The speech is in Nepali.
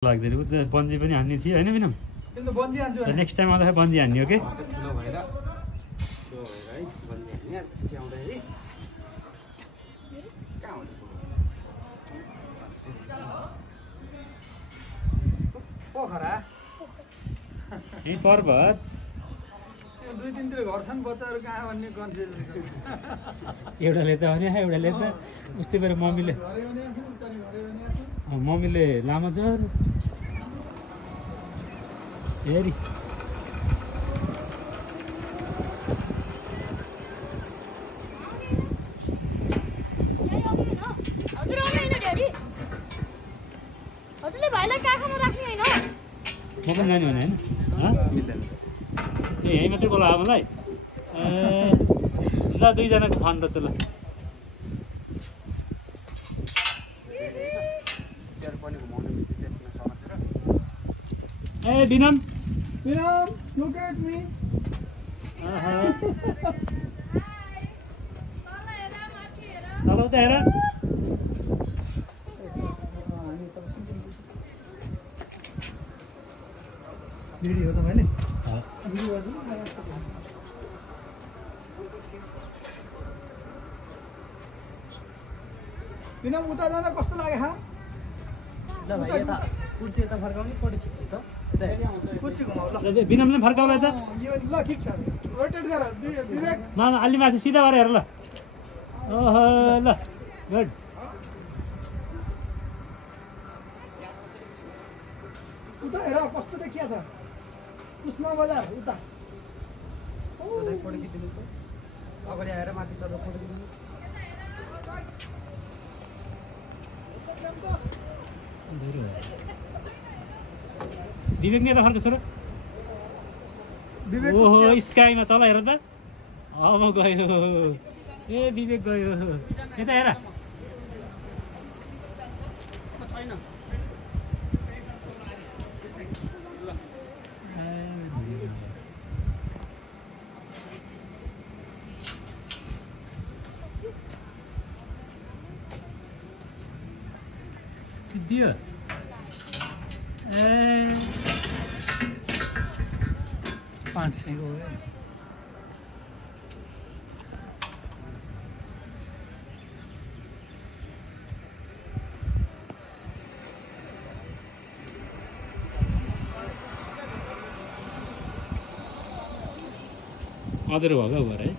लाग्दैन उ त बन्जी पनि हान्ने थियो हैन बिनम किन बन्जी हान्छु भने नेक्स्ट टाइम आउँदा बन्जी हान्ने हो के ठुलो भएर है बन्जी हान्ने यार पछि आउँदाखेरि कहाँ हुन्छ पोखरा यही पर्वत यो दुई तिनतिर घर छन् बच्चाहरु कहाँ भन्ने कन्फ्युज छ एउटाले त भने एउटाले त उस्तै गरेर मम्मीले घरै हुने छ उताले घरै हुने छ मम्मीले लामो जर हेरी म पनि जाने भने होइन ए यहीँ मात्रै बोला मलाई ल दुईजनाको फन त ल ए बिनम look at me तल उता हेर भिडियो हो मैले भिडियो गर्छु बिना उता जाँदा कस्तो लाग्यो हा ल भाइ यता कुर्ची यता फर्काउने फोटो खिच्नु त कुर्ची घुमाउ ल बिनमले फर्काउला त यो ल ठिक छ रोटेट गर विवेक म अलि माथि सिधा भएर हेर ल ओहो ल गुड उता हेर कस्तो देखिया छ कुस्मा बजार उता उता फोटो खिच्दिनुस् त अगाडि आएर माथि चढ्दा फोटो खिच्दिनुस् विवेक नि यता फर्केछ र विवेक ओहो स्काईमा तल हेर त अब गयो ए विवेक गयो यता हेर छैन सिद्धियो ए 500 को है अदर भएको भएर है